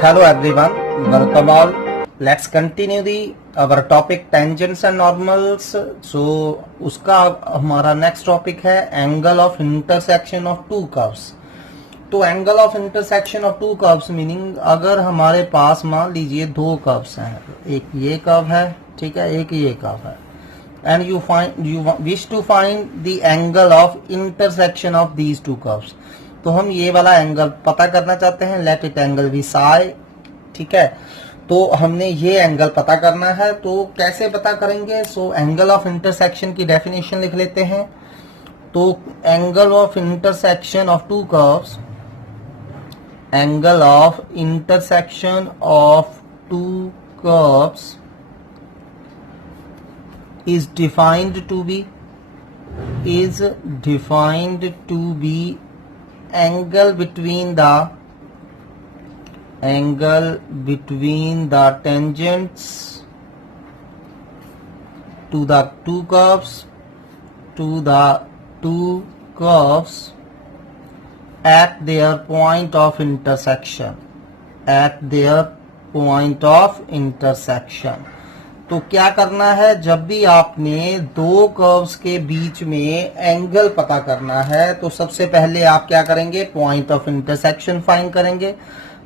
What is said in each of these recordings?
Hello everyone, welcome all. Let's continue the our topic tangents and normals. So उसका हमारा next topic है angle of intersection of two curves. तो angle of intersection of two curves meaning अगर हमारे पास मान लीजिए दो curves हैं, एक ये कर्व है, ठीक है, एक ये कर्व है, and you wish to find the angle of intersection of these two curves. तो हम ये वाला एंगल पता करना चाहते हैं, let it angle be psi, ठीक है। तो हमने ये एंगल पता करना है, तो कैसे पता करेंगे? सो एंगल ऑफ इंटरसेक्शन की डेफिनेशन लिख लेते हैं। तो angle of intersection of two curves, angle of intersection of two curves is defined to be angle between the tangents to the two curves at their point of intersection. तो क्या करना है? जब भी आपने दो कर्व्स के बीच में एंगल पता करना है तो सबसे पहले आप क्या करेंगे? पॉइंट ऑफ इंटरसेक्शन फाइंड करेंगे।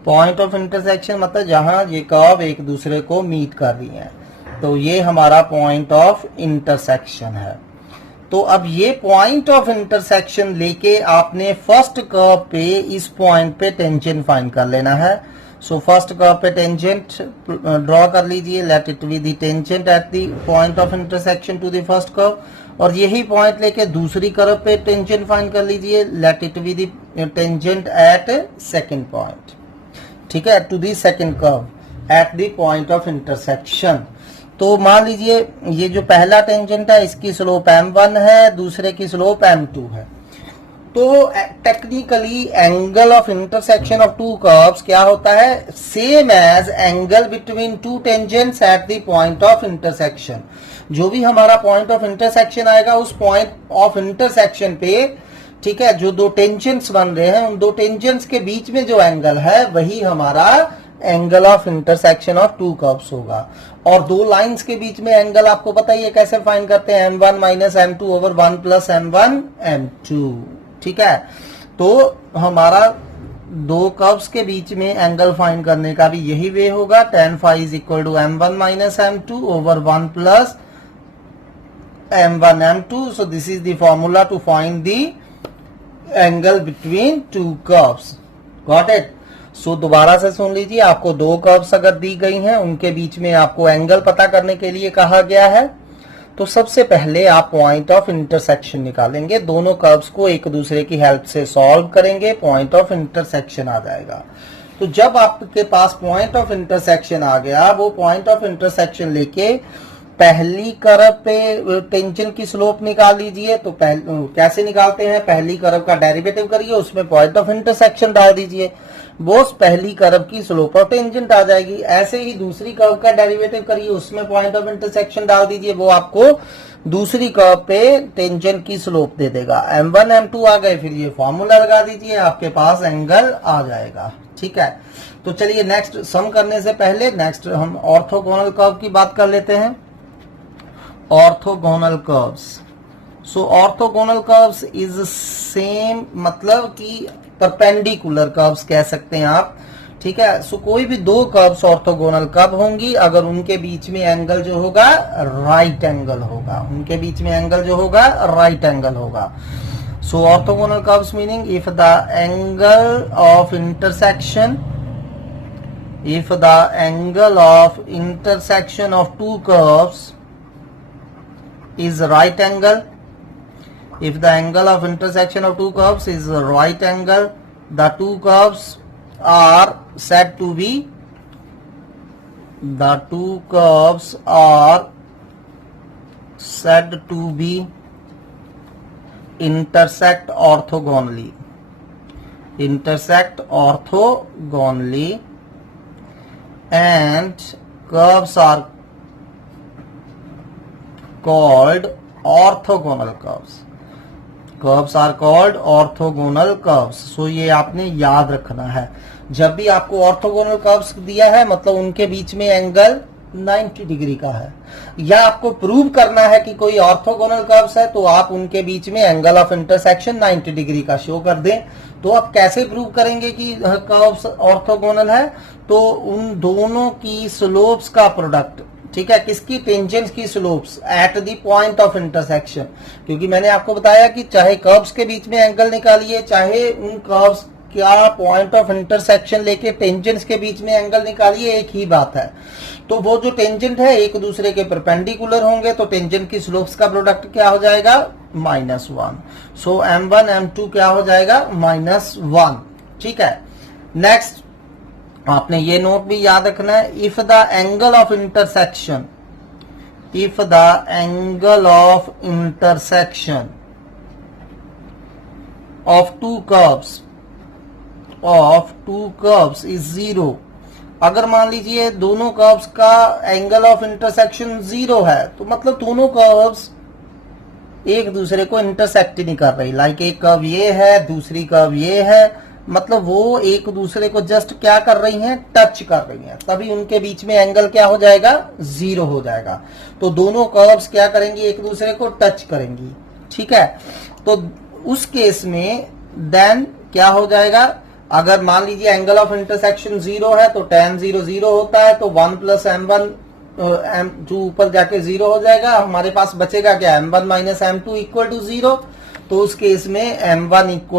पॉइंट ऑफ इंटरसेक्शन मतलब जहां ये कर्व एक दूसरे को मीट कर रही हैं, तो ये हमारा पॉइंट ऑफ इंटरसेक्शन है। तो अब ये पॉइंट ऑफ इंटरसेक्शन लेके आपने फर्स्ट कर्व पे इस पॉइंट पे टेंजेंट फाइंड कर लेना है। सो फर्स्ट कर्व पे टेंजेंट ड्रॉ कर लीजिए, let it be the tangent at the point of intersection to the first curve, और यही पॉइंट लेके दूसरी कर्व पे टेंजेंट फाइंड कर लीजिए, let it be the tangent at second point, ठीक है, to the second curve at the point of intersection. तो मान लीजिए ये जो पहला टेंजेंट है इसकी स्लोप m1 है, दूसरे की स्लोप m2 है। तो technically angle of intersection of two curves क्या होता है? Same as angle between two tangents at the point of intersection. जो भी हमारा पॉइंट ऑफ इंटरसेक्शन आएगा उस पॉइंट ऑफ इंटरसेक्शन पे, ठीक है, जो दो टेंजेंट्स बन रहे हैं उन दो टेंजेंट्स के बीच में जो एंगल है वही हमारा angle of intersection of two curves होगा। और दो लाइंस के बीच में एंगल आपको पता ही है कैसे फाइंड करते हैं? m1 minus m2 over 1 plus m1 m2, ठीक है। तो हमारा दो कर्व्स के बीच में एंगल फाइंड करने का भी यही वे होगा, tan phi is equal to m1 minus m2 over 1 plus m1 m2। So this is the formula to find the angle between two curves. Got it? So दोबारा से सुन लीजिए, आपको दो कर्व्स अगर दी गई हैं उनके बीच में आपको एंगल पता करने के लिए कहा गया है, तो सबसे पहले आप पॉइंट ऑफ इंटरसेक्शन निकालेंगे, दोनों कर्व्स को एक दूसरे की हेल्प से सॉल्व करेंगे, पॉइंट ऑफ इंटरसेक्शन आ जाएगा। तो जब आपके पास पॉइंट ऑफ इंटरसेक्शन आ गया, वो पॉइंट ऑफ इंटरसेक्शन लेके पहली कर्व पे टेंजेंट की स्लोप निकाल लीजिए। तो कैसे निकालते हैं? पहली कर्व का डेरिवेटिव करिए, उसमें पॉइंट ऑफ इंटरसेक्शन डाल दीजिए, वो पहली कर्व की स्लोप ऑफ टेंजेंट आ जाएगी। ऐसे ही दूसरी कर्व का डेरिवेटिव करिए, उसमें पॉइंट ऑफ इंटरसेक्शन डाल दीजिए, वो आपको दूसरी कर्व पे टेंजेंट की स्लोप दे देगा। m1 m2 आ गए, फिर ये फॉर्मूला लगा दीजिए, आपके पास एंगल आ जाएगा, ठीक है। तो चलिए नेक्स्ट सम करने से पहले नेक्स्ट हम ऑर्थोगोनल कर्व की बात कर लेते हैं। Orthogonal curves, so orthogonal curves is same, मतलब कि परपेंडिकुलर कर्व्स कह सकते हैं आप, ठीक है। सो कोई भी दो कर्व्स ऑर्थोगोनल कब होंगी? अगर उनके बीच में एंगल जो होगा राइट एंगल होगा, उनके बीच में एंगल जो होगा राइट एंगल होगा। So orthogonal curves meaning if the angle of intersection of two curves is right angle, if the angle of intersection of two curves is right angle, the two curves are said to be intersect orthogonally, and curves are called orthogonal curves. Curves are called orthogonal curves. So ये आपने याद रखना है, जब भी आपको orthogonal curves दिया है मतलब उनके बीच में एंगल 90 डिग्री का है, या आपको प्रूव करना है कि कोई ऑर्थोगोनल कर्व्स है तो आप उनके बीच में एंगल ऑफ इंटरसेक्शन 90 डिग्री का शो कर दें। तो आप कैसे प्रूव करेंगे कि कर्व्स ऑर्थोगोनल है? तो उन दोनों की स्लोप्स का प्रोडक्ट, ठीक है, किसकी? टेंजेंट्स की slopes eight the point of intersection. क्योंकि मैंने आपको बताया कि चाहे कर्व्स के बीच में एंगल निकालिए, चाहे उन कर्व्स क्या पॉइंट ऑफ इंटरसेक्शन लेके टेंजेंट्स के बीच में एंगल निकालिए, एक ही बात है। तो वो जो टेंजेंट है एक दूसरे के परपेंडिकुलर होंगे, तो टेंजेंट की स्लोप्स का प्रोडक्ट क्या हो जाएगा? -1। सो m1 m2 क्या हो जाएगा? -1। ठीक है। नेक्स्ट आपने ये नोट भी याद रखना है, if the angle of intersection of two curves is 0। अगर मान लीजिए दोनों कर्व्स का एंगल ऑफ इंटरसेक्शन 0 है, तो मतलब दोनों कर्व्स एक दूसरे को इंटरसेक्ट ही नहीं कर रही। लाइक एक कर्व ये है, दूसरी कर्व ये है, मतलब वो एक दूसरे को जस्ट क्या कर रही हैं? टच कर रही हैं, तभी उनके बीच में एंगल क्या हो जाएगा? 0 हो जाएगा। तो दोनों कर्व्स क्या करेंगी? एक दूसरे को टच करेंगी। ठीक है। तो उस केस में देन क्या हो जाएगा? अगर मान लीजिए एंगल ऑफ इंटरसेक्शन 0 है तो tan 0 0 होता है, तो 1 + m1 m2 ऊपर जाके 0 हो जाएगा। हमारे पास बचेगा क्या? m1 - m2 = 0। तो उस केस में m1 =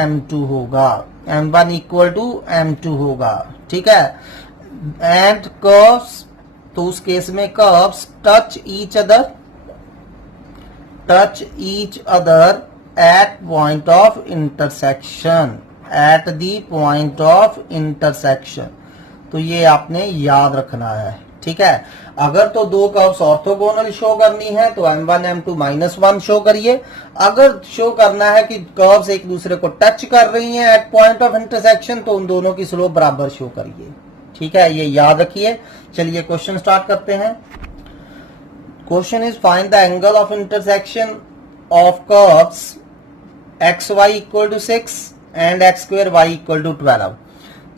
m2 होगा, m1 = m2 होगा। ठीक है। एंड कर्व्स, तो उस केस में curves touch each other eight point of intersection, at the point of intersection. तो ये आपने याद रखना है। ठीक है। अगर तो दो कर्व्स ऑर्थोगोनल शो करनी है तो m1 m2 -1 शो करिए। अगर शो करना है कि कर्व्स एक दूसरे को टच कर रही हैं एट पॉइंट ऑफ इंटरसेक्शन, तो उन दोनों की स्लोप बराबर शो करिए। ठीक है, ये याद रखिए। चलिए क्वेश्चन स्टार्ट करते हैं। Question is find the angle of intersection of curves xy = 6 and x2 y = 12।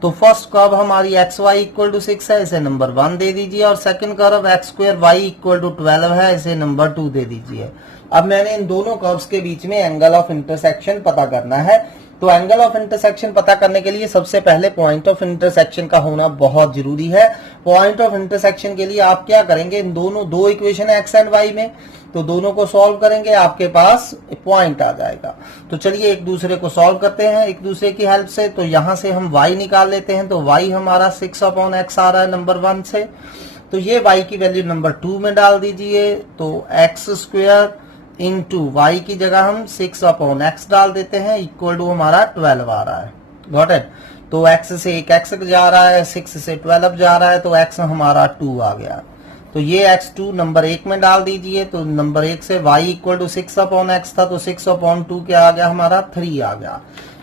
तो फर्स्ट कर्व हमारी xy = 6 है, इसे नंबर 1 दे दीजिए, और सेकंड कर्व x2 y = 12 है, इसे नंबर 2 दे दीजिए। अब मैंने इन दोनों कर्व्स के बीच में एंगल ऑफ इंटरसेक्शन पता करना है। तो एंगल ऑफ इंटरसेक्शन पता करने के लिए सबसे पहले पॉइंट ऑफ इंटरसेक्शन का होना बहुत जरूरी है। पॉइंट ऑफ इंटरसेक्शन के लिए आप क्या करेंगे? इन दोनों दो इक्वेशन है x एंड y में, तो दोनों को सॉल्व करेंगे, आपके पास पॉइंट आ जाएगा। तो चलिए एक दूसरे को सॉल्व करते हैं एक दूसरे की हेल्प से। तो यहां से हम y निकाल लेते हैं, तो y हमारा 6/x आ रहा है नंबर 1 से। तो ये y की वैल्यू नंबर 2 में डाल दीजिए, तो x² इंटू y की जगह हम 6/x डाल देते हैं, इक्वल टू हमारा 12 आ रहा है। Got it? तो x से एक x जा रहा है, 6 से 12 जा रहा है, तो x हमारा 2 आ गया। तो ये x2 नंबर 1 में डाल दीजिए, तो नंबर 1 से y = 6/x था, तो 6/2 क्या आ गया? हमारा 3 आ गया।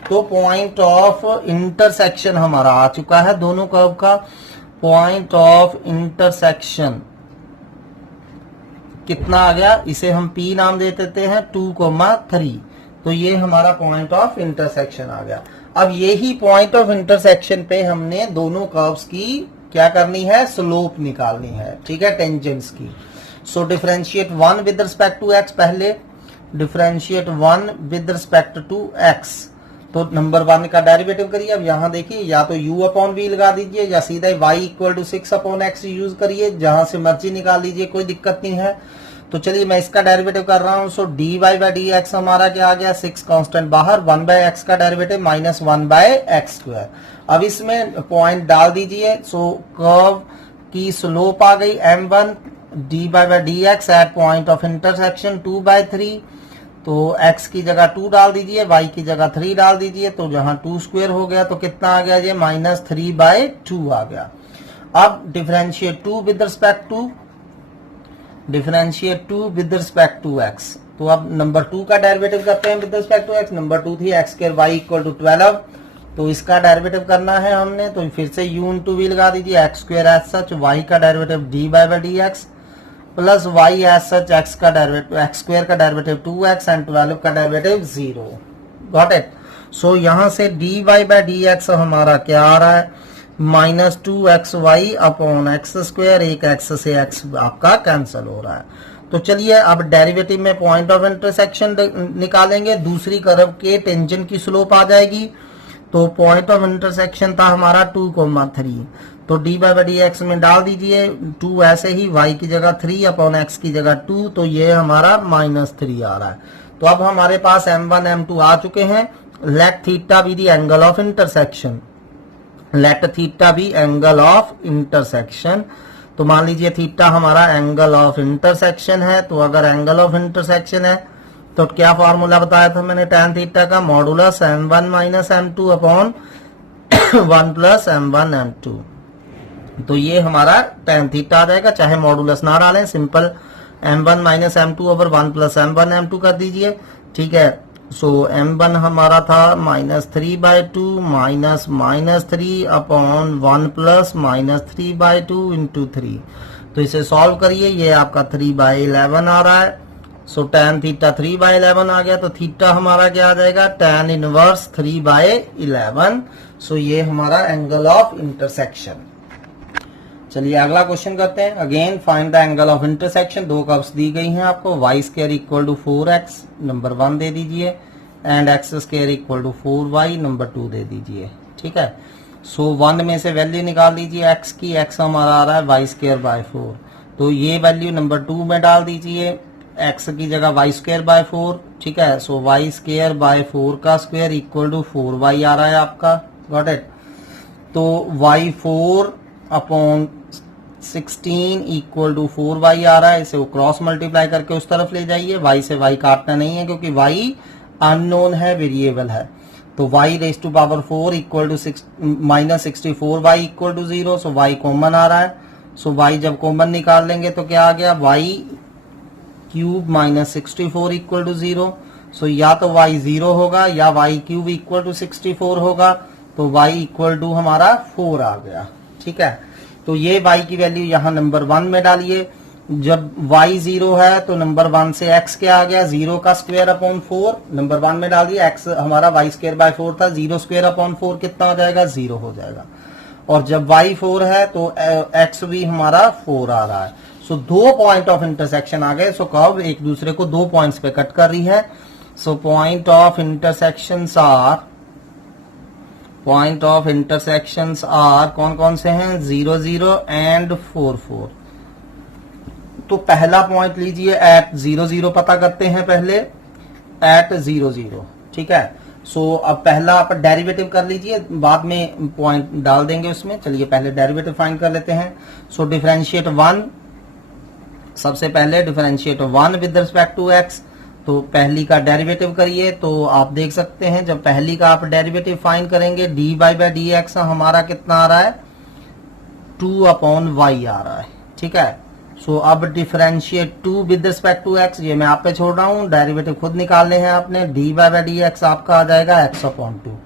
तो पॉइंट ऑफ इंटरसेक्शन हमारा आ चुका है दोनों कर्व का। पॉइंट ऑफ इंटरसेक्शन कितना आ गया? इसे हम P नाम दे देते हैं, 2,3। तो ये हमारा पॉइंट ऑफ इंटरसेक्शन आ गया। अब यही पॉइंट ऑफ इंटरसेक्शन पे हमने दोनों कर्व्स की क्या करनी है? स्लोप निकालनी है। ठीक है, टेंजेंट्स की। So differentiate 1 with respect to x। पहले differentiate 1 with respect to x। तो नंबर 1 का डेरिवेटिव करिए। अब यहां देखिए, या तो u/v लगा दीजिए या सीधा y = 6/x यूज करिए, जहां से मर्जी निकाल लीजिए, कोई दिक्कत नहीं है। तो चलिए मैं इसका डेरिवेटिव कर रहा हूं। सो dy/dx हमारा क्या आ गया? 6 कांस्टेंट बाहर, 1/x का डेरिवेटिव -1/x²। अब इसमें पॉइंट डाल दीजिए। सो कर्व की स्लोप आ गई m1 dy/dx eight point of intersection 2/3। तो x की जगह 2 डाल दीजिए, y की जगह 3 डाल दीजिए, तो जहां 2² हो गया तो कितना आ गया? ये -3/2 आ गया। अब differentiate 2 with respect to x। तो अब नंबर 2 का डेरिवेटिव करते हैं with respect to x। Number 2 थी x² y = 12, तो इसका डेरिवेटिव करना है हमने। तो फिर से u × v लगा दीजिए, x² एज सच, y का derivative dy/dx plus y as such x का डेरिवेटिव एक्स स्क्वायर का डेरिवेटिव 2x एंड 12 का डेरिवेटिव 0। Got it. सो यहां से dy बाई डी एक्स हमारा क्या आ रहा है, minus 2xy upon x square, एक एक्स से एक्स आपका कैंसिल हो रहा है। तो चलिए अब डेरिवेटिव में पॉइंट ऑफ इंटरसेक्शन निकालेंगे, दूसरी कर्व के टेंजेंट की स्लोप आ जाएगी। तो पॉइंट ऑफ इंटरसेक्शन था हमारा 2,3, तो डी बाई डी एक्स में डाल दीजिए 2, ऐसे ही y की जगह 3 अपॉन एक्स की जगह 2, तो ये हमारा -3 आ रहा है। तो अब हमारे पास m1 m2 आ चुके हैं। Let theta be the angle of intersection, let theta be angle of intersection. तो मान लीजिए थीटा हमारा एंगल ऑफ इंटरसेक्शन है, तो अगर एंगल ऑफ इंटरसेक्शन है तो क्या फॉर्मूला बताया था मैंने tan थीटा का, modulus m1 minus m2 upon 1 plus m1 m2। तो ये हमारा tan थीटा आ जाएगा, चाहे मॉडुलस ना डालें, simple m1 minus m2 over 1 plus m1 m2 कर दीजिए। ठीक है, सो m1 हमारा था -3/2 -3 अपॉन 1 प्लस -3/2 इंटू 3। तो इसे सॉल्व करिए, ये आपका 3/11 आ रहा है। सो tan थीटा 3/11 आ गया, तो थीटा हमारा क्या आ जाएगा, tan इनवर्स 3/11। सो ये हमारा एंगल ऑफ इंटरसेक्शन। चलिए अगला क्वेश्चन करते हैं। Again find the angle of intersection. दो कर्व्स दी गई हैं आपको, y square equal to 4x number 1 दे दीजिए and x square equal to 4y number 2 दे दीजिए। ठीक है, सो 1 में से वैल्यू निकाल दीजिए x की, x हमारा आ रहा है वाई स्क्वायर बाय 4, तो ये वैल्यू नंबर 2 में डाल दीजिए, x की जगह वाई स्क्वायर बाय 4। ठीक है, सो वाई स्क्वायर बाय 4 का स्क्वायर इक्वल टू 4y आ रहा है आपका। Got it. तो y4 upon 16 equal to 4y आ रहा है, इसे वो क्रॉस मल्टीप्लाई करके उस तरफ ले जाइए, y से y काटना नहीं है क्योंकि y अननोन है, वेरिएबल है। तो y raise to power 4 equal to -64y equal to 0, so y common आ रहा है। सो y जब कॉमन निकाल लेंगे तो क्या आ गया, y क्यूब -64 इक्वल टू 0। सो या तो y 0 होगा या y क्यूब इक्वल टू 64 होगा, तो y इक्वल टू हमारा 4 आ गया। ठीक है, तो ये y की वैल्यू यहाँ नंबर 1 में डालिए। जब y 0 है तो नंबर 1 से x क्या आ गया, 0 का स्क्वायर अपॉन 4 नंबर 1 में डाल दिया, x हमारा y स्क्वायर बाय 4 था, 0 स्क्वायर अपॉन 4 कितना हो जाएगा, 0 हो जाएगा। और जब y 4 है तो x भी हमारा 4 आ रहा है। सो दो पॉइंट ऑफ इंटरसेक्शन आ गए। सो कर्व एक दूसरे को दो पॉइंट्स पे कट कर रही है। So point of intersections are कौन कौन से हैं, 0 0 एंड 4 4। तो पहला पॉइंट लीजिए एट 0 0, पता करते हैं पहले एट 0 0। ठीक है, सो अब पहला आप डेरिवेटिव कर लीजिए, बाद में पॉइंट डाल देंगे उसमें। चलिए पहले डेरिवेटिव फाइंड कर लेते हैं। सो डिफरेंशिएट 1, सबसे पहले differentiate 1 with respect to x। तो पहली का डेरिवेटिव करिए, तो आप देख सकते हैं जब पहली का आप डेरिवेटिव फाइंड करेंगे, dy बाई डी एक्स हमारा कितना आ रहा है, 2 अपॉन y आ रहा है। ठीक है, सो अब differentiate 2 with respect to x, ये मैं आप पे छोड़ रहा हूं, डेरिवेटिव खुद निकालने हैं आपने। dy बाई डी एक्स आपका आ जाएगा x अपॉन 2।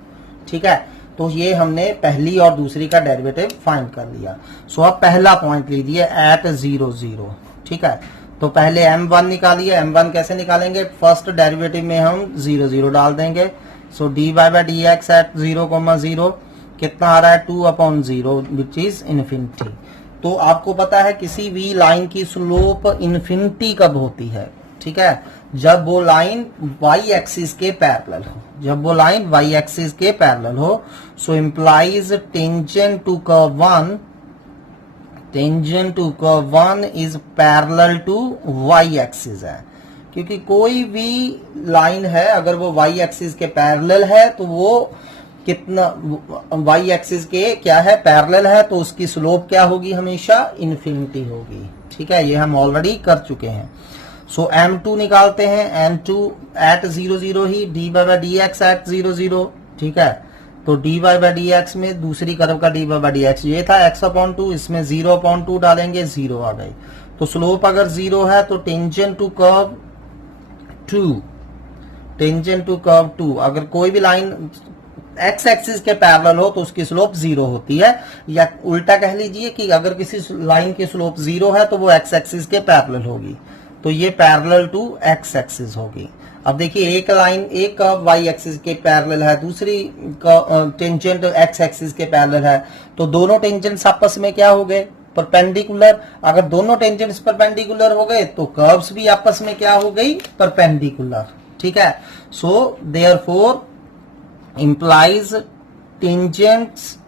ठीक है, तो ये हमने पहली और दूसरी का डेरिवेटिव फाइंड कर लिया। सो अब पहला पॉइंट लीजिए एट 0 0। ठीक है, तो पहले m1 निकालिए। m1 कैसे निकालेंगे, फर्स्ट डेरिवेटिव में हम 0 0 डाल देंगे। So dy by d x at 0 0 कितना आ रहा है, 2 अपॉन 0 विच इज इन्फिनिटी। तो आपको पता है किसी भी लाइन की स्लोप इन्फिनिटी कब होती है, ठीक है, जब वो लाइन y एक्सिस के पैरेलल हो, जब वो लाइन y एक्सिस के पैरेलल हो। So implies tangent to curve 1 is parallel to y axis है, क्योंकि कोई भी लाइन है अगर वो y एक्सिस के पैरेलल है तो वो कितना, y एक्सिस के क्या है, पैरेलल है, तो उसकी स्लोप क्या होगी, हमेशा इन्फिनिटी होगी। ठीक है, ये हम ऑलरेडी कर चुके हैं। सो m2 निकालते हैं, m2 एट 0 0 ही, dy by d x at 0 0। ठीक है, तो dy बाई डी एक्स में दूसरी कर्व का dy बाई डी एक्स ये था x अपॉन 2, इसमें 0 अपॉन 2 डालेंगे, 0 आ गई। तो स्लोप अगर 0 है तो टेंजेंट टू कर्व 2, अगर कोई भी लाइन एक्स एक्सिस के पैरेलल हो तो उसकी स्लोप 0 होती है, या उल्टा कह लीजिए कि अगर किसी लाइन की स्लोप 0 है तो वो एक्स एक्सिस के पैरेलल होगी, तो ये पैरेलल टू एक्स एक्सिस होगी। अब देखिए एक लाइन, एक कर्व वाई एक्सिस के पैरेलल है, दूसरी टेंजेंट एक्स एक्सिस के पैरेलल है, तो दोनों टेंजेंट्स आपस में क्या हो गए, परपेंडिकुलर। अगर दोनों टेंजेंट्स परपेंडिकुलर हो गए तो कर्व्स भी आपस में क्या हो गई, परपेंडिकुलर। ठीक है, so therefore implies tangents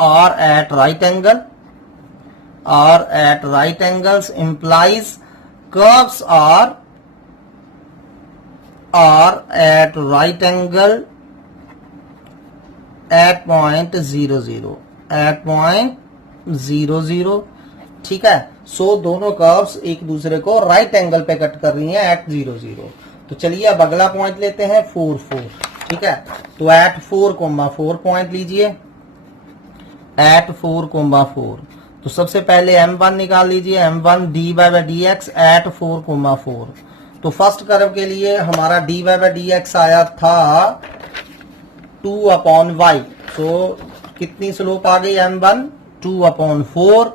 are at right angle, are at right angles, implies curves are at right angle at point 0 0, at point 0 0। ठीक है, सो दोनों कर्व्स एक दूसरे को राइट एंगल पे कट कर रही हैं एट 0 0। तो चलिए अब अगला पॉइंट लेते हैं 4 4। ठीक है, तो एट 4,4 पॉइंट लीजिए, एट 4,4। तो सबसे पहले m1 निकाल लीजिए, m1 dy by d x at 4,4। तो फर्स्ट कर्व के लिए हमारा dy बाई डी एक्स आया था 2/y। तो कितनी स्लोप आ गई m1, 2/4,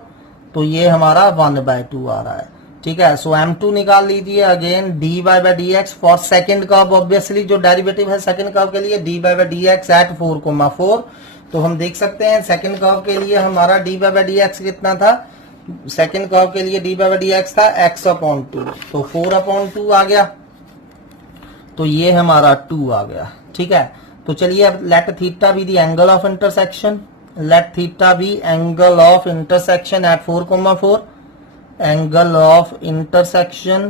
तो ये हमारा 1/2 आ रहा है। ठीक है, सो m2 निकाल लीजिए, again dy by d x for second curve, obviously जो डेरिवेटिव है सेकेंड कर्व के लिए dy by d x at 4,4। तो हम देख सकते हैं सेकेंड कर्व के लिए हमारा dy बाई डी एक्स कितना था, सेकेंड कर्व के लिए dy बाई डी एक्स था x/2, तो 4/2 आ गया, तो ये हमारा 2 आ गया। ठीक है, तो चलिए अब let theta be the angle of intersection, let theta be angle of intersection at 4,4, angle of intersection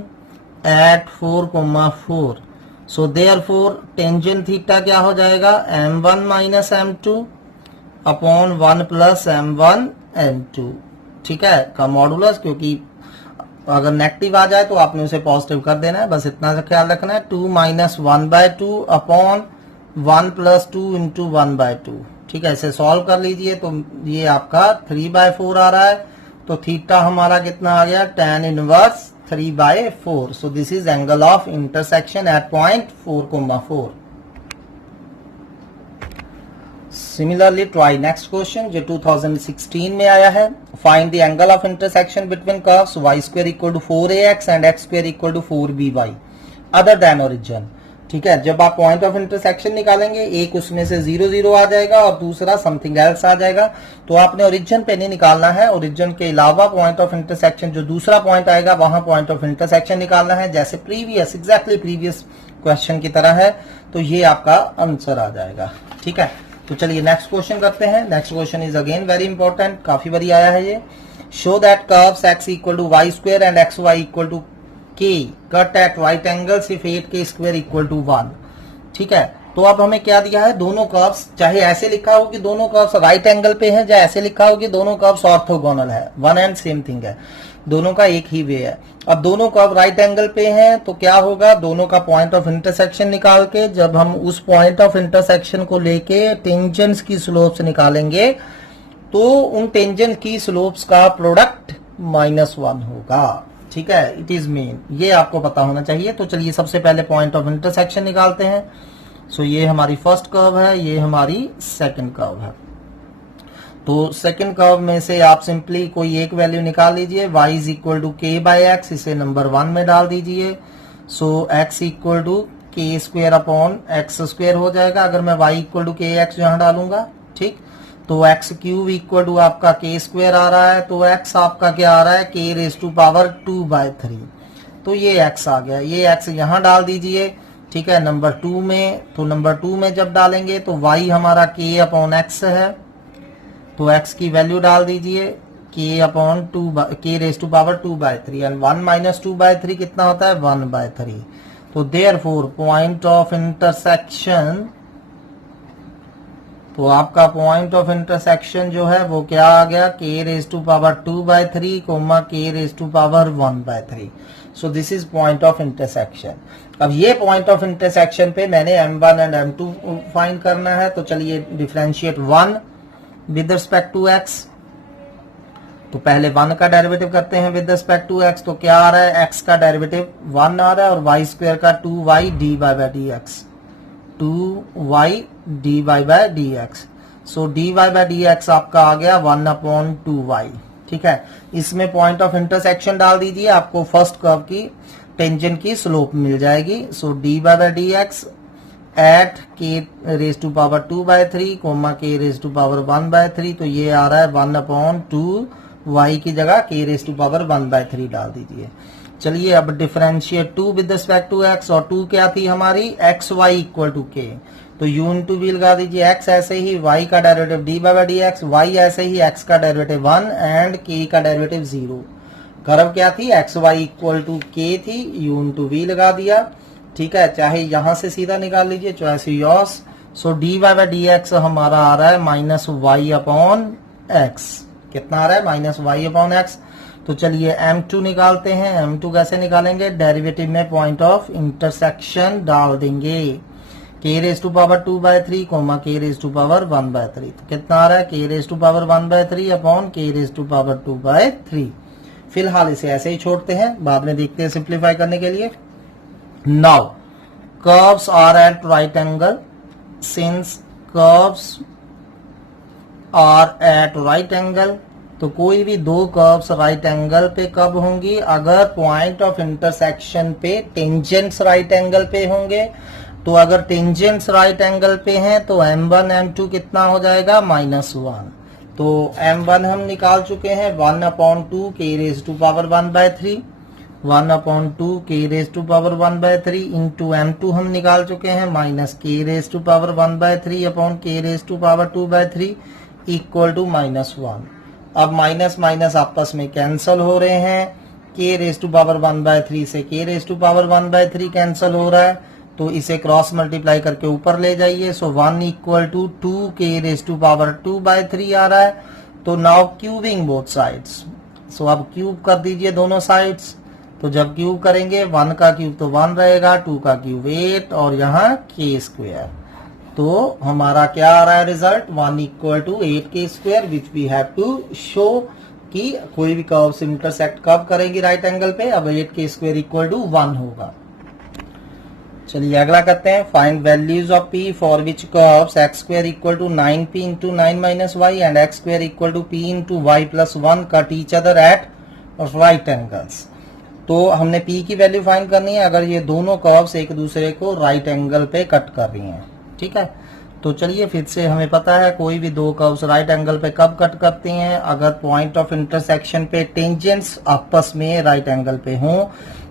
at 4,4। so therefore tangent theta क्या हो जाएगा, m1 minus m2 upon 1 plus m1 m2। ठीक है, का मॉडुलस, क्योंकि अगर नेगेटिव आ जाए तो आपने उसे पॉजिटिव कर देना है, बस इतना सा ख्याल रखना है। 2 minus 1/2 अपॉन 1 plus 2 into 1/2। ठीक है, इसे सॉल्व कर लीजिए तो ये आपका 3/4 आ रहा है, तो थीटा हमारा कितना आ गया, tan inverse 3/4। So this is angle of intersection at point 4,4। Similarly try next question जो 2016 में आया है, find the angle of intersection between curves y² = 4ax and x² = 4by other than origin. ठीक है, जब आप पॉइंट ऑफ इंटरसेक्शन निकालेंगे, एक उसमें से 0 0 आ जाएगा और दूसरा समथिंग एल्स आ जाएगा, तो आपने ओरिजिन पे नहीं निकालना है, ओरिजिन के अलावा पॉइंट ऑफ इंटरसेक्शन जो दूसरा पॉइंट आएगा वहां पॉइंट ऑफ इंटरसेक्शन निकालना है, जैसे प्रीवियस एग्जैक्टली प्रीवियस क्वेश्चन की तरह है, तो ये आपका आंसर आ जाएगा। ठीक है, तो चलिए नेक्स्ट क्वेश्चन करते हैं। Next question is again very important, काफी बारी आया है ये। Show that curves x = y² and xy = k cut at right angles if 8k² = 1। ठीक है, तो अब हमें क्या दिया है, दोनों कर्व्स, चाहे ऐसे लिखा हो कि दोनों कर्व्स राइट एंगल पे हैं, या ऐसे लिखा हो कि दोनों कर्व्स ऑर्थोगोनल है, वन एंड सेम थिंग है, दोनों का एक ही वे है। अब दोनों कर्व राइट एंगल पे हैं तो क्या होगा, दोनों का पॉइंट ऑफ इंटरसेक्शन निकाल के जब हम उस पॉइंट ऑफ इंटरसेक्शन को लेके टेंजेंट्स की स्लोप्स निकालेंगे तो उन टेंजेंट की स्लोप्स का प्रोडक्ट -1 होगा। ठीक है, इट इज मीन, ये आपको पता होना चाहिए। तो चलिए सबसे पहले पॉइंट ऑफ इंटरसेक्शन निकालते हैं। सो ये हमारी फर्स्ट कर्व है, ये हमारी सेकंड कर्व है। तो सेकंड कर्व में से आप सिंपली कोई एक वैल्यू निकाल लीजिए, y = k/x, इसे नंबर 1 में डाल दीजिए। सो x = k² / x² हो जाएगा, अगर मैं y = kx यहां डालूंगा। ठीक, तो x³ आपका k² आ रहा है, तो x आपका क्या आ रहा है, k⁻²/3। तो ये x आ गया, ये x यहां डाल दीजिए। ठीक है, नंबर 2 में, तो नंबर 2 में जब डालेंगे तो y हमारा k/x है, तो x की वैल्यू डाल दीजिए k/2/3 एंड 1 - 2/3 कितना होता है, 1/3। तो देयरफॉर पॉइंट ऑफ इंटरसेक्शन, तो आपका पॉइंट ऑफ इंटरसेक्शन जो है वो क्या आ गया, k⁻²/3, k⁻1/3। So this is point of intersection. अब ये पॉइंट ऑफ इंटरसेक्शन पे मैंने m1 एंड m2 फाइंड करना है, तो चलिए differentiate 1 with respect to x। तो पहले 1 का डेरिवेटिव करते हैं विद रिस्पेक्ट टू x, तो क्या आ रहा है, x का डेरिवेटिव 1 आ रहा है और y² का 2y dy/dx। 2y dy by dx। So dy by dx आपका आ गया 1/2y। ठीक है, इसमें पॉइंट ऑफ इंटरसेक्शन डाल दीजिए, आपको फर्स्ट कर्व की टेंजेंट की स्लोप मिल जाएगी। So dy by dx at k raise to power 2/3 comma k raise to power 1/3, तो ये आ रहा है 1/2y की जगह k रेज टू पावर 1/3 डाल दीजिए। चलिए अब differentiate 2 with respect to x, और 2 क्या थी हमारी xy इक्वल टू k, तो u इंटू v लगा दीजिए, x ऐसे ही y का derivative dy by dx, y ऐसे ही x का डेरिवेटिव 1 एंड k का डेरिवेटिव 0। कर्व क्या थी, xy इक्वल टू k थी, u इंटू v लगा दिया। ठीक है, चाहे यहां से सीधा निकाल लीजिए, choice yours. So dy by dx हमारा आ रहा है -y/x। कितना आ रहा है, -y/x। तो चलिए m2 निकालते हैं। m2 कैसे निकालेंगे, डेरिवेटिव में पॉइंट ऑफ इंटरसेक्शन डाल देंगे, k raise to power 2/3 comma k raise to power 1/3, तो कितना आ रहा है, k raise to power 1/3 upon k raise to power 2/3। फिलहाल इसे ऐसे ही छोड़ते हैं, बाद में देखते हैं सिंप्लीफाई करने के लिए। Now curves are at right angle, since curves are at right angle, तो कोई भी दो कर्व्स राइट एंगल पे कब होंगी, अगर पॉइंट ऑफ इंटरसेक्शन पे टेंजेंट्स राइट एंगल पे होंगे। तो अगर टेंजेंट्स राइट एंगल पे हैं तो m1 m2 कितना हो जाएगा, -1। तो m1 हम निकाल चुके हैं 1/2 k raise to power 1/3, 1/2 k raise to power 1/3 into m2 हम निकाल चुके हैं -k raise to power 1/3 upon k raise to power 2/3 equal to -1। अब माइनस माइनस आपस में कैंसल हो रहे हैं, k रेज टू पावर 1/3 से k raise to power 1/3 cancel हो रहा है, तो इसे क्रॉस मल्टीप्लाई करके ऊपर ले जाइए। So 1 equal to 2k raise to power 2/3 आ रहा है। तो now cubing both sides, so अब क्यूब कर दीजिए दोनों साइड्स। तो जब क्यूब करेंगे 1 का क्यूब तो 1 रहेगा, 2 का क्यूब 8 और यहाँ k स्क्वायर, तो हमारा क्या आ रहा है result, 1 equal to 8k² which we have to show कि कोई भी कर्व इंटरसेक्ट कब करेंगे राइट एंगल पे, अब 8k² इक्वल टू 1 होगा। चलिए अगला करते हैं, find values of p for which curves x² equal to 9p into 9 - y and x² equal to p into y plus 1 cut each other at right angles. तो हमने p की value find करनी है अगर ये दोनों कर्व्स एक दूसरे को राइट एंगल पे कट कर रही हैं। ठीक है, तो चलिए फिर से हमें पता है कोई भी दो कर्व्स राइट एंगल पे कब कट करती हैं, अगर पॉइंट ऑफ इंटरसेक्शन पे टेंजेंट्स आपस में राइट एंगल पे हों,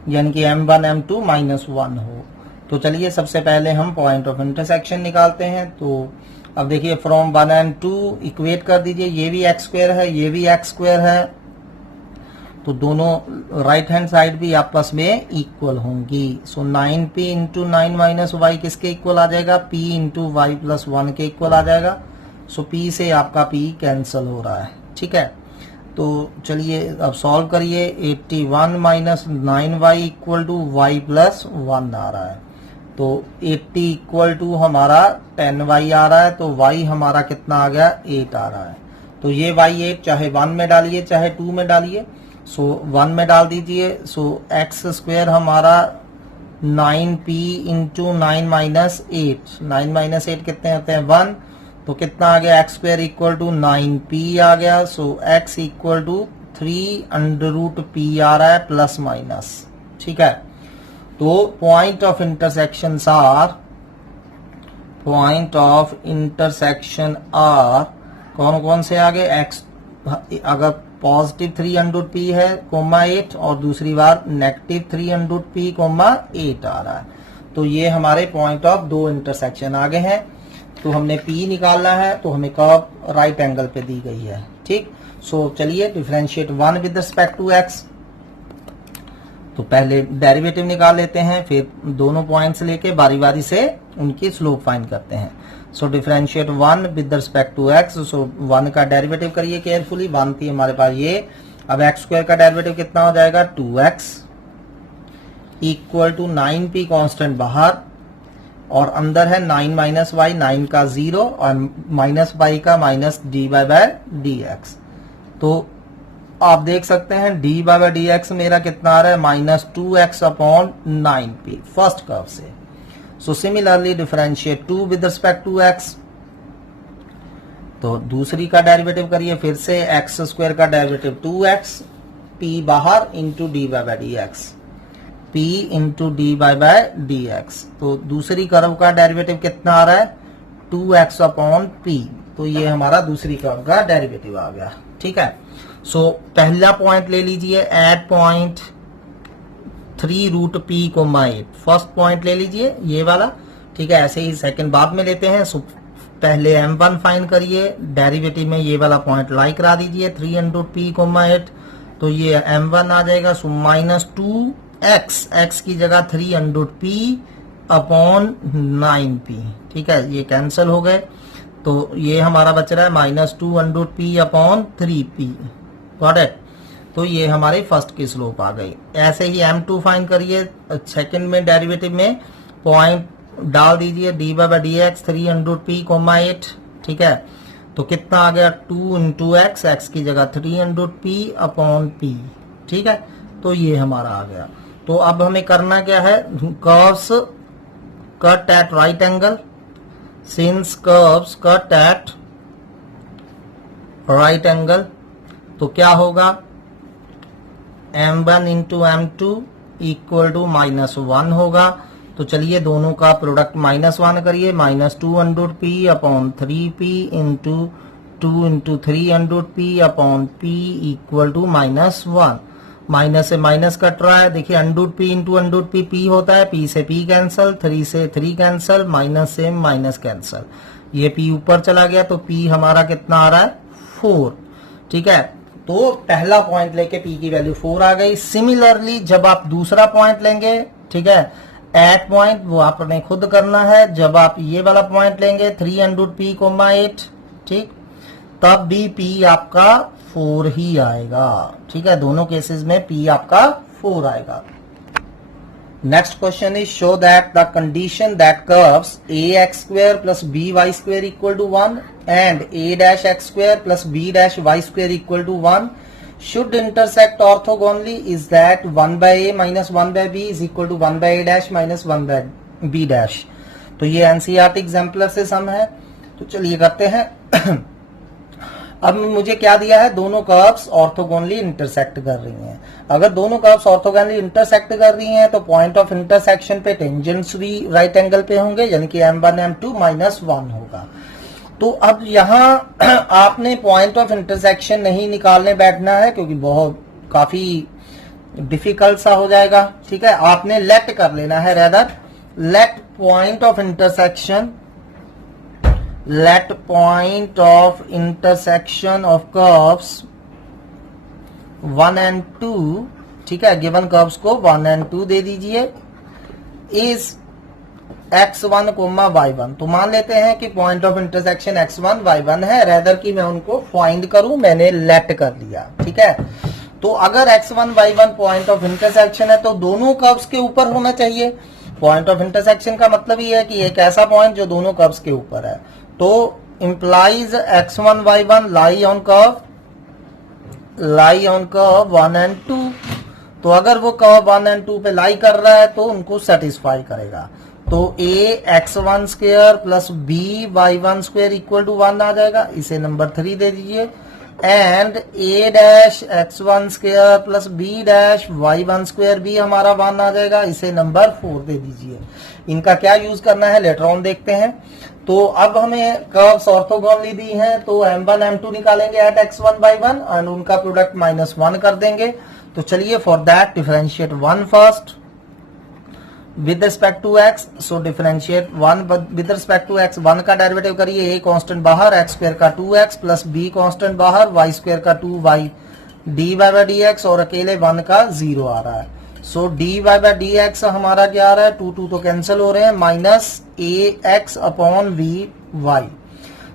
यानी कि m1 m2 -1 हो। तो चलिए सबसे पहले हम पॉइंट ऑफ इंटरसेक्शन निकालते हैं। तो अब देखिए फ्रॉम 1 and 2 इक्वेट कर दीजिए, ये भी x² है, ये भी x² है, तो दोनों राइट हैंड साइड भी आपस में इक्वल होंगी। सो 9p इंटू 9 - y किसके इक्वल आ जाएगा, p इंटू y प्लस 1 के इक्वल आ जाएगा। सो p से आपका p कैंसल हो रहा है। ठीक है, तो चलिए अब सॉल्व करिए, 81 - 9y equal to y plus 1 आ रहा है, तो 80 इक्वल टू हमारा 10y आ रहा है, तो y हमारा कितना आ गया, 8 आ रहा है। तो ये y8 चाहे 1 में डालिए चाहे 2 में डालिए, सो 1 में डाल दीजिए। सो x² हमारा 9p इंटू 9 - 8, 9 - 8 कितने होते हैं, 1, तो कितना आ गया, x² इक्वल टू 9p आ गया। सो x इक्वल टू 3√p आ रहा है प्लस माइनस। ठीक है, तो पॉइंट ऑफ इंटरसेक्शन आर कौन कौन से आगे, x अगर पॉजिटिव 3√p है कोमा 8 और दूसरी बार नेगेटिव 3√p कोमा 8 आ रहा है, तो ये हमारे पॉइंट ऑफ दो इंटरसेक्शन आगे हैं। तो हमने p निकालना है, तो हमें कर्व राइट एंगल पे दी गई है। ठीक, सो चलिए differentiate 1 with respect to x। तो पहले डेरिवेटिव निकाल लेते हैं, फिर दोनों पॉइंट्स लेके बारी बारी से उनकी स्लोप फाइंड करते हैं। So differentiate 1 with respect to x। So 1 का डेरिवेटिव करिए केयरफुली, 1 थी हमारे पास ये, अब x² का डेरिवेटिव कितना हो जाएगा, 2x equal to 9p constant बाहर और अंदर है 9 - y, 9 का 0 और -y का -dy/dx। तो आप देख सकते हैं dy/dx मेरा कितना आ रहा है, -2x upon 9p first curve से। So similarly differentiate 2 with respect to x, तो दूसरी का डेरिवेटिव करिए फिर से, एक्स स्क्वायर का डेरिवेटिव 2x, p बाहर into d by d x, p into d by d x. तो दूसरी कर्व का डेरिवेटिव कितना आ रहा है 2x अपॉन p, तो ये हमारा दूसरी कर्व का डेरिवेटिव आ गया। ठीक है, सो पहला पॉइंट ले लीजिए at point 3 root p comma 8, first point ले लीजिए ये वाला। ठीक है, ऐसे ही सेकंड बाद में लेते हैं। सो पहले m1 फाइंड करिए, डेरिवेटिव में ये वाला पॉइंट लाई करा दीजिए 3 इंटू p कोमा 8, तो ये m1 आ जाएगा। सो माइनस 2x, x की जगह 3 इंटू p अपॉन 9p। ठीक है, ये कैंसिल हो गए, तो ये हमारा बच रहा है minus 2 into p upon 3p। Got it, तो ये हमारी फर्स्ट की स्लोप आ गई। ऐसे ही m2 फाइंड करिए, सेकंड में डेरिवेटिव में पॉइंट डाल दीजिए d by d x 3 into p comma 8। ठीक है, तो कितना आ गया 2 इंटू एक्स, एक्स की जगह 3 इंटू p अपॉन p। ठीक है, तो ये हमारा आ गया। तो अब हमें करना क्या है, curves cut at right angle, since curves cut at right angle, तो क्या होगा m1 into m2 equal to -1 होगा। तो चलिए दोनों का प्रोडक्ट -1 करिए, -2 into p upon 3p into 2 into 3 into p upon p equal to -1। Minus से माइनस कट रहा है, देखिए under root p into under root p होता है, p से p कैंसल, 3 से 3 कैंसल, माइनस से माइनस कैंसल, ये p ऊपर चला गया, तो p हमारा कितना आ रहा है 4। ठीक है, तो पहला पॉइंट लेके p की वैल्यू 4 आ गई। सिमिलरली जब आप दूसरा पॉइंट लेंगे, ठीक है, एट पॉइंट वो आपने खुद करना है, जब आप ये वाला पॉइंट लेंगे 3 इंटू p कोमा 8, ठीक, तब भी p आपका 4 ही आएगा। ठीक है, दोनों केसेस में p आपका 4 आएगा। Next question is show that the condition that curves ax square plus by square equal to 1 and a dash x square plus b dash y square equal to 1 should intersect orthogonally is that 1 by a minus 1 by b is equal to 1 by a dash minus 1 by b dash। तो ये NCERT exemplar से सम है, तो चलिए करते हैं। अब मुझे क्या दिया है, दोनों कर्व्स ऑर्थोगोनली इंटरसेक्ट कर रही हैं। अगर दोनों कर्व्स ऑर्थोगोनली इंटरसेक्ट कर रही हैं तो पॉइंट ऑफ इंटरसेक्शन पे टेंजेंट्स भी राइट एंगल पे होंगे, यानी कि m1 m2 -1 होगा। तो अब यहाँ आपने पॉइंट ऑफ इंटरसेक्शन नहीं निकालने बैठना है, क्योंकि बहुत काफी डिफिकल्ट सा हो जाएगा। ठीक है, आपने लेट कर लेना है, rather let point of intersection of curves 1 and 2, ठीक है, गिवन कर्व्स को 1 एंड 2 दे दीजिए, इज x1 कोमा y1। तो मान लेते हैं कि point of intersection x1 y1 है, रेदर कि मैं उनको फाइंड करूं, मैंने लेट कर लिया। ठीक है, तो अगर x1 y1 point of intersection है तो दोनों कर्व्स के ऊपर होना चाहिए। पॉइंट ऑफ इंटरसेक्शन का मतलब ये है कि एक ऐसा पॉइंट जो दोनों कर्व्स के ऊपर है, तो implies x1 y1 lie on curve 1 and 2। तो अगर वो कर्व 1 एंड 2 पे लाई कर रहा है तो उनको सेटिस्फाई करेगा। तो a x1 square plus b y1 square equal to 1 आ जाएगा, इसे नंबर 3 दे दीजिए, and a dash x1 square plus b dash y1 square भी हमारा 1 आ जाएगा, इसे नंबर 4 दे दीजिए। इनका क्या यूज करना है लेटर ऑन देखते हैं। तो अब हमें कर्व्स ऑर्थोगोनली दी हैं, तो m1 m2 निकालेंगे एट x1 y1 एंड उनका प्रोडक्ट -1 कर देंगे। तो चलिए for that differentiate 1 first with respect to x, so differentiate 1 with respect to x, 1 का डेरिवेटिव करिए, a कांस्टेंट बाहर, x स्क्वायर का 2x प्लस b कांस्टेंट बाहर, y स्क्वायर का 2y dy बाय dx, और अकेले 1 का 0 आ रहा है। सो dy बाय dx हमारा क्या आ रहा है, 2 तो कैंसिल हो रहे हैं, minus ax upon vy।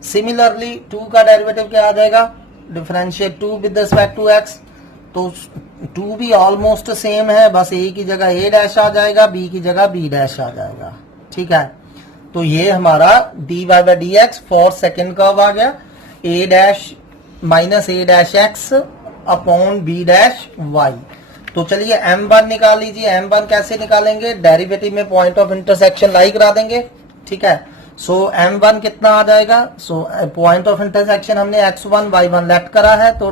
Similarly 2 का डेरिवेटिव क्या आ जाएगा, differentiate 2 with respect to x, तो 2 भी ऑलमोस्ट सेम है, बस a की जगह a डैश आ जाएगा, b की जगह b डैश आ जाएगा। ठीक है, तो ये हमारा dy by dx for second curve आ गया, a dash minus a dash x upon b dash y। तो चलिए m1 निकाल लीजिए। m1 कैसे निकालेंगे, डेरिवेटिव में पॉइंट ऑफ इंटरसेक्शन लाई करा देंगे, ठीक है। सो m1 कितना आ जाएगा, सो पॉइंट ऑफ इंटरसेक्शन हमने x1 y1 लेफ्ट करा है, तो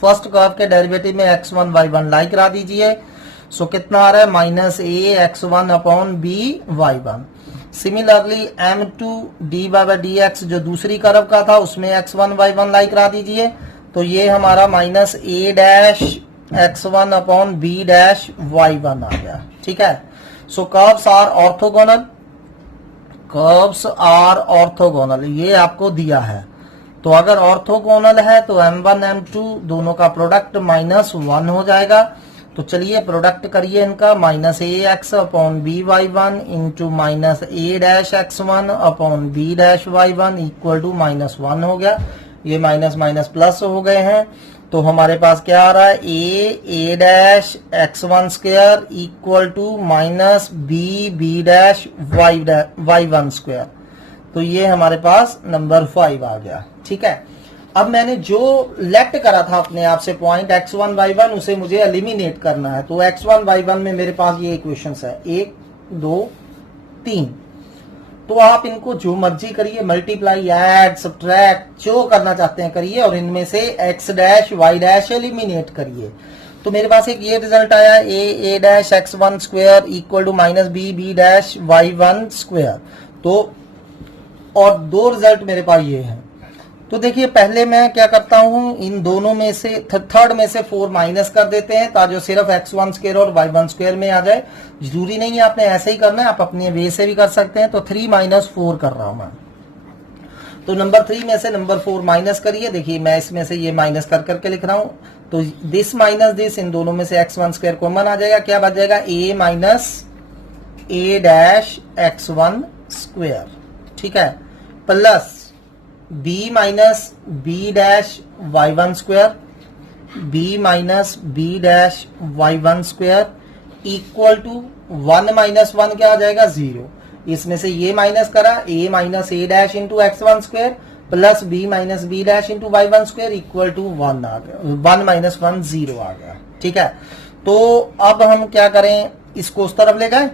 फर्स्ट कर्व के डेरिवेटिव में x1 y1 लाई करा दीजिए। सो कितना आ रहा है, minus a x1 upon b y1। Similarly m2 dy by dx जो दूसरी कर्व का था उसमें x1 y1 लाई करा दीजिए, तो ये हमारा माइनस ए dash x1 upon B dash y1 आ गया, ठीक है। So curves are orthogonal, curves are orthogonal, ये आपको दिया है। तो अगर ऑर्थोगोनल है तो m1 m2 दोनों का प्रोडक्ट -1 हो जाएगा। तो चलिए प्रोडक्ट करिए इनका, minus a x upon b y one into minus A dash x1 upon B dash y1 equal to -1 हो गया। ये माइनस माइनस प्लस हो गए हैं, तो हमारे पास क्या आ रहा है, A dash x1 square equal to minus B dash y1 square. तो ये हमारे पास नंबर 5 आ गया, ठीक है। अब मैंने जो लेफ्ट करा था अपने आप से पॉइंट x1 y1 उसे मुझे एलिमिनेट करना है। तो x1 y1 में मेरे पास ये इक्वेशंस है 1 2 3। तो आप इनको जो मर्जी करिए, मल्टीप्लाई ऐड सब्ट्रैक्ट जो करना चाहते हैं करिए, और इनमें से x dash y dash eliminate करिए। तो मेरे पास एक ये रिजल्ट आया, A dash x1 square equal to minus B dash y1 square. तो और दो रिजल्ट मेरे पास ये है। तो देखिए पहले मैं क्या करता हूं, इन दोनों में से थर्ड में से 4 माइनस कर देते हैं ताकि सिर्फ x1 स्क्वायर और y1 स्क्वायर में आ जाए। जरूरी नहीं है आपने ऐसे ही करना है, आप अपने वे से भी कर सकते हैं। तो 3 माइनस 4 कर रहा हूं मैं। तो नंबर 3 में से नंबर 4 माइनस करिए। देखिए मैं इसमें से ये माइनस कर करके लिख रहा हूं। तो दिस माइनस दिस, इन दोनों में से x1 स्क्वायर कॉमन आ जाएगा। क्या बच जाएगा, a minus A dash x1 square, ठीक है, प्लस b minus B dash y1 square, b minus B dash y1 square equal to 1 minus 1 क्या आ जाएगा, 0। इसमें से ये माइनस करा, a minus A dash into x1 square plus b minus B dash into y1 square equal to 1 आ गया। 1 minus 1 0 आ गया, ठीक है। तो अब हम क्या करें, इसको उस तरफ ले जाए।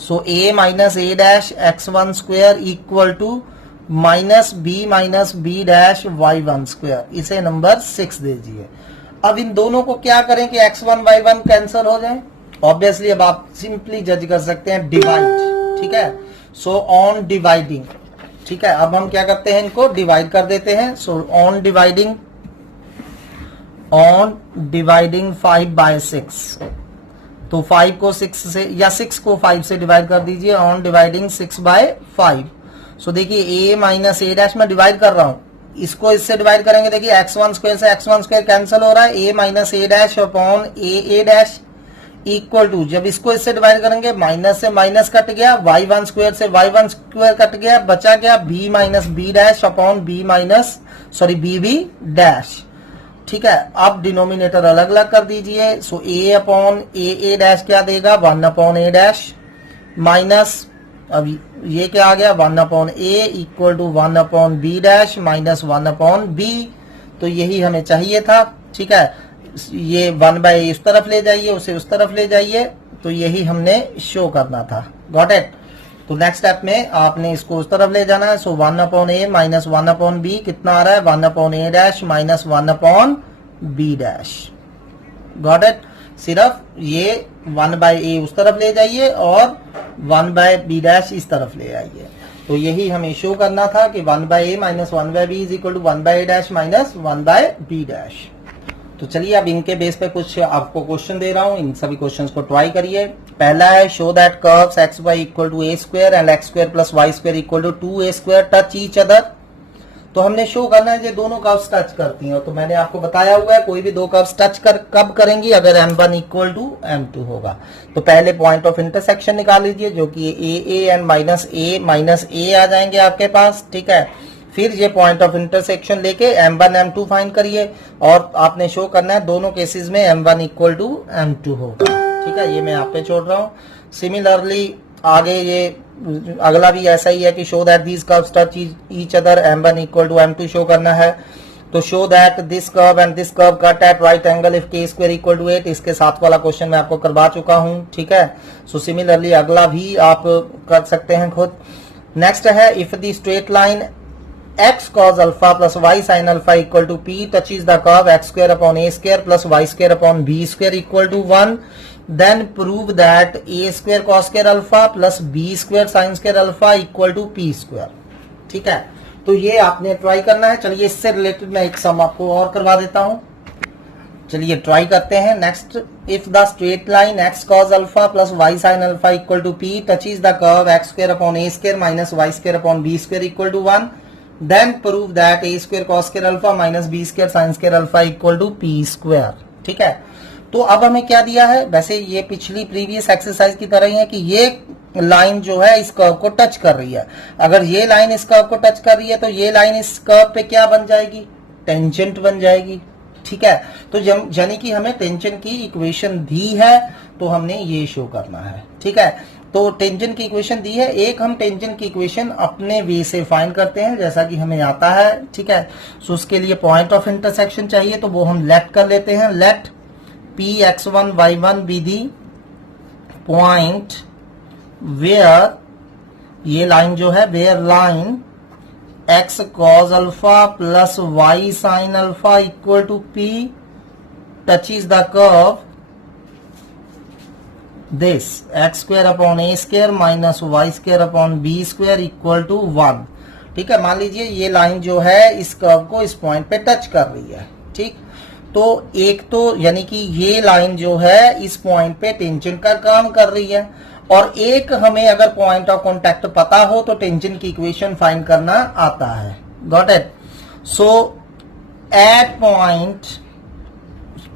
So a minus A dash x1 square equal to minus B dash y1 square, इसे नंबर 6 दे दीजिए। अब इन दोनों को क्या करें कि x1 y1 कैंसिल हो जाए। ऑब्वियसली अब आप सिंपली जज कर सकते हैं, डिवाइड, ठीक है। सो ऑन डिवाइडिंग, ठीक है। अब हम क्या करते हैं, इनको डिवाइड कर देते हैं। सो ऑन डिवाइडिंग 5 बाय 6, तो 5 को 6 से या 6 को 5 से डिवाइड कर दीजिए। On dividing 6 bye 5। सो देखिए a माइनस ए डैश में डिवाइड कर रहा हूं, इसको इससे डिवाइड करेंगे। देखिए x1 स्क्वायर से x1 स्क्वायर कैंसिल हो रहा है, a minus A dash upon a dash equal to, जब इसको इससे डिवाइड करेंगे माइनस से माइनस कट गया, y1 स्क्वायर से y1 स्क्वायर कट गया, बचा क्या b minus B dash upon B dash, ठीक है। अब डिनोमिनेटर अलग अलग कर दीजिए। So a upon a dash क्या देगा, 1 अपॉन ए डैश माइनस, अब ये क्या आ गया, 1 upon a equal to 1 upon B dash minus 1 upon b. तो यही हमें चाहिए था, ठीक है। ये 1 बाय इस तरफ ले जाइए, उसे उस तरफ ले जाइए, तो यही हमने शो करना था। Got it. तो नेक्स्ट स्टेप में आपने इसको उस तरफ ले जाना है। सो 1 upon a minus 1 upon b कितना आ रहा है, 1 upon a dash minus 1 upon B dash. Got it. सिर्फ ये 1 बाय ए उस तरफ ले जाइए और 1 बाय बी डैश इस तरफ ले आइए। तो यही हमें शो करना था कि 1 by a minus 1 by b is equal to 1 by a dash minus 1 by b dash. तो चलिए अब इनके बेस पे कुछ आपको क्वेश्चन दे रहा हूं, इन सभी क्वेश्चंस को ट्राई करिए। पहला है, show that curves x y equal to a square and x square plus y square equal to 2a square touch each other. तो हमने शो करना है ये दोनों कर्व्स टच करती हैं। तो मैंने आपको बताया हुआ है कोई भी दो कर्व्स टच कर कब करेंगी, अगर m1 इक्वल टू m2 होगा। तो पहले पॉइंट ऑफ इंटरसेक्शन निकाल लीजिए जो कि a एंड माइनस a आ जाएंगे आपके पास, ठीक है। फिर ये पॉइंट ऑफ इंटरसेक्शन लेके m1 m2 फाइंड करिए और आपने शो करना है दोनों केसेस में m1 इक्वल टू m2 होगा, ठीक है। ये मैं आप पे छोड़ रहा हूँ। सिमिलरली आगे ये अगला भी ऐसा ही है कि show that these curves touch each other, m1 equal to m2 show करना है। तो show that this curve and this curve cut at right angle if k square equal to 8। इसके साथ वाला क्वेश्चन मैं आपको करवा चुका हूं, ठीक है। सो सिमिलरली अगला भी आप कर सकते हैं खुद। नेक्स्ट है if the straight line x cos alpha plus y sin alpha equal to p touches the curve x square upon a square plus y square upon b square equal to 1, then prove that a square cos square alpha plus b square sin square alpha equal to p square, ठीक है। तो ये आपने try करना है। चलिए इससे related मैं एक सम आपको और करवा देता हूं। चलिए ट्राई करते हैं। Next, if the straight line x cos alpha plus y sin alpha equal to p touches the curve x square upon a square minus y square upon b square equal to 1, then prove that a square cos square alpha minus b square sin square alpha equal to p square, ठीक है। तो अब हमें क्या दिया है, वैसे ये पिछली प्रीवियस एक्सरसाइज की तरह ही है कि ये लाइन जो है इस कर्व को टच कर रही है। अगर ये लाइन इस कर्व को टच कर रही है तो ये लाइन इस कर्व पे क्या बन जाएगी, टेंजेंट बन जाएगी, ठीक है। तो यानी कि हमें टेंजेंट की इक्वेशन दी है तो हमने ये शो करना है, ठीक है। तो टेंजेंट की इक्वेशन दी है, एक हम टेंजेंट की इक्वेशन अपने वे से फाइंड करते हैं जैसा कि हमें आता है, ठीक है। सो उसके लिए पॉइंट ऑफ इंटरसेक्शन चाहिए तो वो हम लेट कर लेते हैं। Let px1 y1 be the point where, ये लाइन जो है where line x cos alpha plus y sin alpha equal to p touches the curve this x square upon a square minus y square upon b square equal to 1, ठीक है। मान लीजिए ये line जो है इस कर्व को इस पॉइंट पे टच कर रही है, ठीक। तो एक तो यानी कि ये लाइन जो है इस पॉइंट पे टेंजेंट का काम कर रही है, और एक हमें अगर पॉइंट ऑफ कांटेक्ट पता हो तो टेंजेंट की इक्वेशन फाइंड करना आता है। Got it. So at point,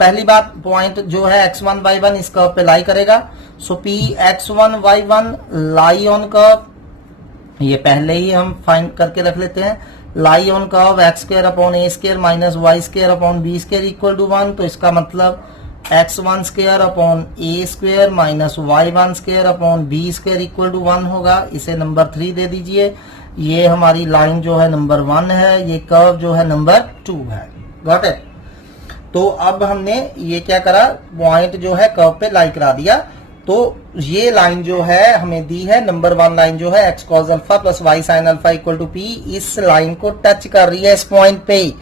पहली बात पॉइंट जो है x1 y1 इस कर्व पे लाई करेगा। So p x1 y1 lie on curve, ये पहले ही हम फाइंड करके रख लेते हैं। Lie on curve x square upon a square minus y square upon b square equal to 1, तो इसका मतलब x1 square upon a square minus y1 square upon b square equal to 1 होगा। इसे नंबर 3 दे दीजिए। ये हमारी लाइन जो है नंबर 1 है, ये कर्व जो है नंबर 2 है। Got it. तो अब हमने ये क्या करा, पॉइंट जो है कर्व पे लाई करा दिया। तो ये लाइन जो है हमें दी है नंबर 1 लाइन जो है x cos alpha plus y sin alpha equal to p, इस लाइन को टच कर रही है इस पॉइंट पे ही,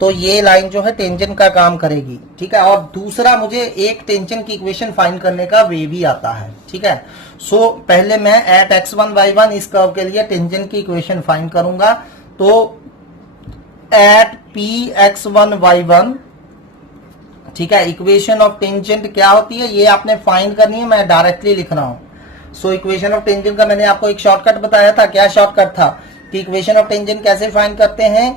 तो ये लाइन जो है टेंजेंट का काम करेगी, ठीक है। और दूसरा मुझे एक टेंजेंट की इक्वेशन फाइंड करने का वे भी आता है, ठीक है। सो पहले मैं एट x1 y1 इस कर्व के लिए टेंजेंट की इक्वेशन फाइंड करूंगा। तो एट p x1 y1, ठीक है, इक्वेशन ऑफ टेंजेंट क्या होती है ये आपने फाइंड करनी है, मैं डायरेक्टली लिख रहा हूं। सो इक्वेशन ऑफ टेंजेंट का मैंने आपको एक शॉर्टकट बताया था। क्या शॉर्टकट था कि इक्वेशन ऑफ टेंजेंट कैसे फाइंड करते हैं,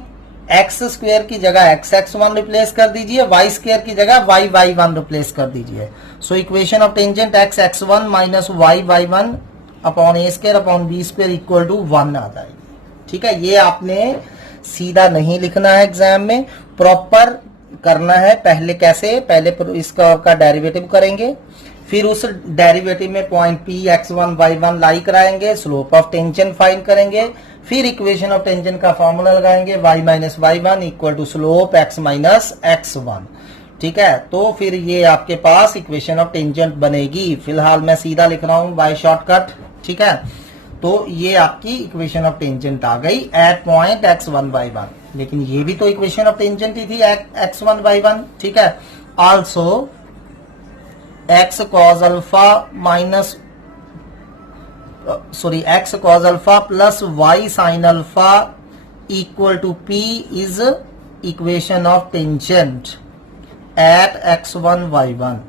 एक्स स्क्वायर की जगह एक्स x1 रिप्लेस कर दीजिए, वाई स्क्वायर की जगह वाई y1 रिप्लेस कर दीजिए। So equation of tangent x x1 minus y y1 upon a square upon b square equal to 1 आ जाएगी, ठीक है। ये आपने सीधा नहीं लिखना है एग्जाम में, प्रॉपर करना है। पहले कैसे, पहले इस कर्व का डेरिवेटिव करेंगे, फिर उस डेरिवेटिव में पॉइंट p x1 y1 लाई कराएंगे, स्लोप ऑफ टेंजेंट फाइंड करेंगे, फिर इक्वेशन ऑफ टेंजेंट का फॉर्मूला लगाएंगे y minus y1 equal to slope x minus x1, ठीक है। तो फिर ये आपके पास इक्वेशन ऑफ टेंजेंट बनेगी। फिलहाल मैं सीधा लिख रहा हूं बाय शॉर्टकट, ठीक है। तो ये आपकी इक्वेशन ऑफ टेंजेंट आ गई एट पॉइंट x1 y1, लेकिन ये भी तो इक्वेशन ऑफ टेंजेंट ही थी x1 y1, ठीक है। Also x cos alpha minus x cos alpha plus y sin alpha equal to p is equation of tangent at x1 y1,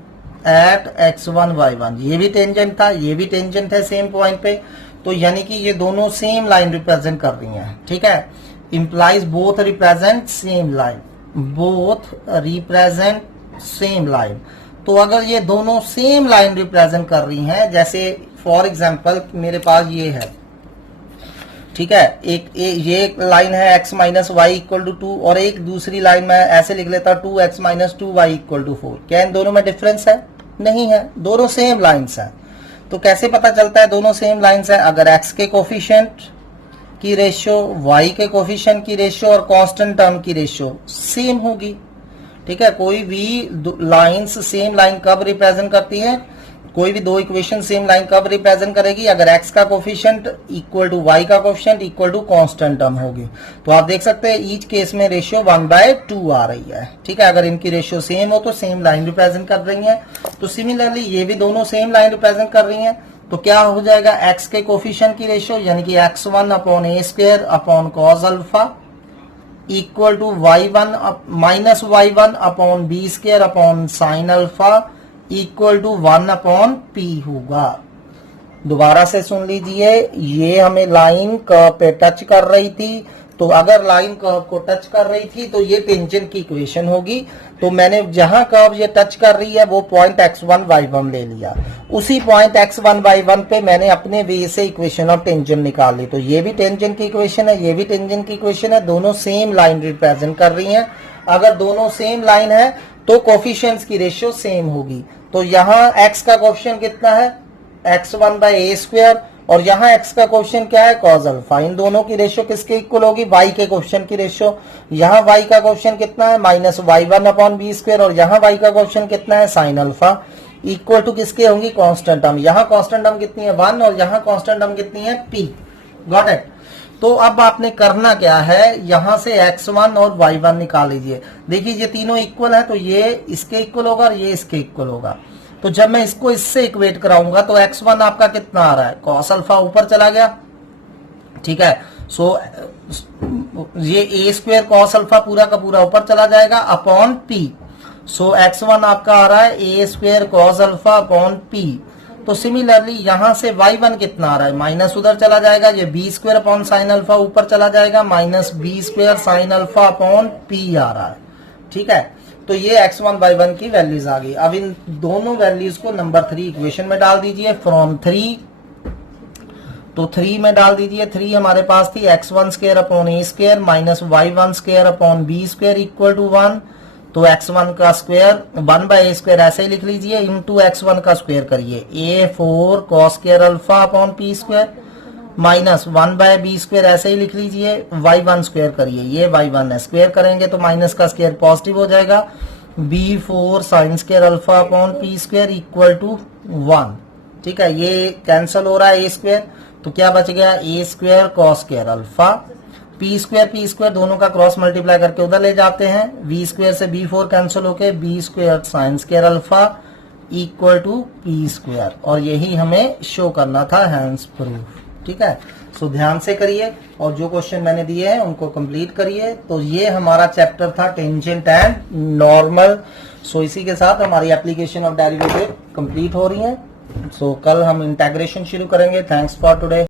at x1 y1। ये भी tangent था, ये भी tangent है same point पे, तो यानी कि ये दोनों सेम लाइन रिप्रेजेंट कर रही हैं, ठीक है। implies both represent same line, both represent same line। तो अगर ये दोनों सेम लाइन रिप्रेजेंट कर रही हैं, जैसे फॉर एग्जांपल मेरे पास ये है, ठीक है, ये एक लाइन है x minus y equal to 2, और एक दूसरी लाइन में ऐसे लिख लेता 2x minus 2y equal to 4। क्या इन दोनों में डिफरेंस है? नहीं है, दोनों सेम लाइन्स हैं। तो कैसे पता चलता है दोनों सेम लाइन्स है? अगर x के कोफिशिएंट की रेशियो, y के कोफिशिएंट की रेशियो और कांस्टेंट टर्म की रेशियो सेम होगी। ठीक है, कोई भी लाइंस सेम लाइन कब रिप्रेजेंट करती है, कोई भी दो इक्वेशन सेम लाइन कब रिप्रेजेंट करेगी, अगर x का कोफिशिएंट इक्वल टू y का coefficient equal to constant term होगी। तो आप देख सकते हैं ईच केस में रेशियो 1/2 आ रही है। ठीक है, अगर इनकी रेशियो सेम हो तो सेम लाइन रिप्रेजेंट कर रही है। तो सिमिलरली ये भी दोनों सेम लाइन रिप्रेजेंट कर रही है। तो क्या हो जाएगा, x के कोफिशिएंट की रेशियो यानी कि x1 upon a square upon cos alpha equal to y1 minus y1 upon b square upon sine alpha equal to 1 upon p होगा। दोबारा से सुन लीजिए, ये हमें लाइन कर्व पे टच कर रही थी, तो अगर लाइन कर्व को टच कर रही थी तो ये टेंजेंट की इक्वेशन होगी। तो मैंने जहां कर्व ये टच कर रही है वो पॉइंट x1 y1 ले लिया, उसी पॉइंट x1 y1 पे मैंने अपने वे से इक्वेशन ऑफ टेंजेंट निकाल ली। तो ये भी टेंजेंट की इक्वेशन है, ये भी टेंजेंट की इक्वेशन है, दोनों सेम लाइन रिप्रेजेंट कर रही हैं। अगर दोनों सेम लाइन है तो कोफिशिएंट्स की रेशियो सेम होगी। तो यहाँ x का कोफिशिएंट कितना है, x1/a स्क्वायर, और यहाँ x का कोफिशिएंट क्या है, कॉस अल्फा। इन दोनों की रेशियो किसके इक्वल होगी, y के कोफिशिएंट की रेशियो। यहाँ y का कोफिशिएंट कितना है, minus y1 upon b square, और यहाँ y का कोफिशिएंट कितना है, साइन अल्फा इक्वल टू किसके होंगी, कांस्टेंट टर्म। यहाँ कांस्टेंट टर्म कितनी है, 1, और यहाँ कांस्टेंट टर्म कितनी है, p। Got it. तो अब आपने करना क्या है, यहां से x1 और y1 निकाल लीजिए। देखिए ये तीनों इक्वल है, तो ये इसके इक्वल होगा और ये इसके इक्वल होगा। तो जब मैं इसको इससे इक्वेट कराऊंगा तो x1 आपका कितना आ रहा है, cos अल्फा ऊपर चला गया। ठीक है, सो ये a स्क्वायर cos अल्फा पूरा का पूरा ऊपर चला जाएगा अपॉन p। सो x1 आपका आ रहा है a square cos alpha upon p। तो सिमिलरली यहां से y1 कितना आ रहा है, माइनस उधर चला जाएगा, ये b square upon sine alpha ऊपर चला जाएगा, minus b square sine alpha upon p आ रहा है। ठीक है, तो ये x1 y1 की वैल्यूज आ गई। अब इन दोनों वैल्यूज को नंबर 3 इक्वेशन में डाल दीजिए। फ्रॉम 3, तो 3 में डाल दीजिए। 3 हमारे पास थी x1 square upon a square minus y1 square upon b square equal to 1। तो x1 का स्क्वायर 1/a स्क्वायर ऐसे ही लिख लीजिए, इंटू x1 का स्क्वायर करिए, a4 cos square alpha upon p square minus 1/b square ऐसे ही लिख लीजिए, y1 स्क्वायर करिए, ये y1 है, स्क्वायर करेंगे तो माइनस का स्क्वायर पॉजिटिव हो जाएगा, b4 sine square alpha upon p square equal to 1। ठीक है, ये कैंसिल हो रहा है a स्क्वायर, तो क्या बच गया, a square cos square alpha, p square दोनों का क्रॉस मल्टीप्लाई करके उधर ले जाते हैं, v स्क्वायर से b4 कैंसिल होके b square sine square alpha equal to p square, और यही हमें शो करना था, हैंस प्रूफ। ठीक है, सो ध्यान से करिए और जो क्वेश्चन मैंने दिए हैं उनको कंप्लीट करिए। तो ये हमारा चैप्टर था टेंजेंट एंड नॉर्मल। सो इसी के साथ हमारी एप्लीकेशन ऑफ डेरिवेटिव कंप्लीट हो रही है। सो कल हम इंटीग्रेशन शुरू करेंगे। Thanks for today.